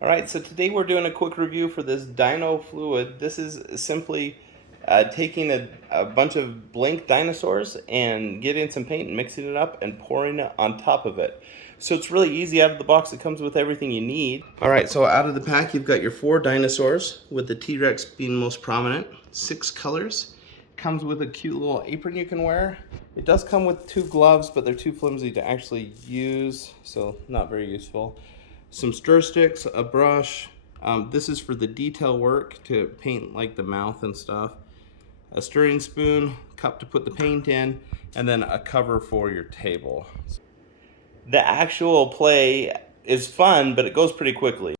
All right, so today we're doing a quick review for this dino fluid. This is simply taking a bunch of blank dinosaurs and getting some paint and mixing it up and pouring it on top of it. So it's really easy out of the box. It comes with everything you need. All right, so out of the pack, you've got your 4 dinosaurs, with the T-Rex being most prominent, 6 colors. Comes with a cute little apron you can wear. It does come with 2 gloves, but they're too flimsy to actually use, so not very useful. Some stir sticks, a brush. This is for the detail work to paint like the mouth and stuff. A stirring spoon, cup to put the paint in, and then a cover for your table. The actual play is fun, but it goes pretty quickly.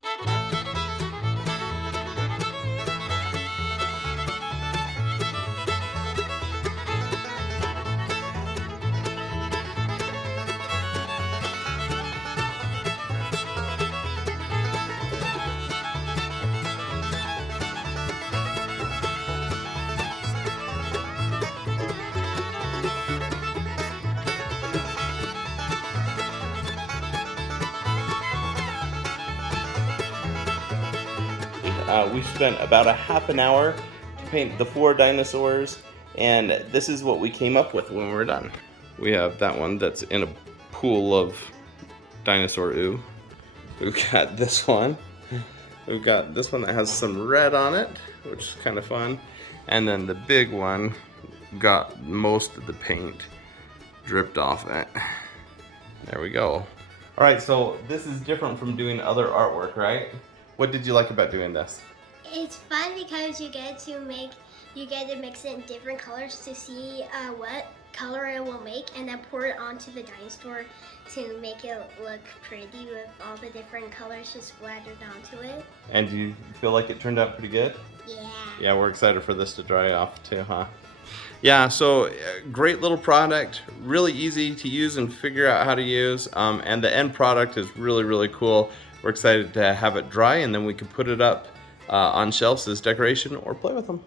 We spent about a half an hour to paint the 4 dinosaurs, and this is what we came up with when we were done. We have that one that's in a pool of dinosaur oo. We've got this one. We've got this one that has some red on it, which is kind of fun. And then the big one got most of the paint dripped off it. There we go. All right, so this is different from doing other artwork, right? What did you like about doing this? It's fun because you get to mix it in different colors to see what color it will make, and then pour it onto the dinosaur to make it look pretty with all the different colors just splattered onto it. And do you feel like it turned out pretty good? Yeah. Yeah, we're excited for this to dry off too, huh? Yeah, so great little product, really easy to use and figure out how to use, and the end product is really, really cool. We're excited to have it dry, and then we can put it up on shelves as decoration or play with them.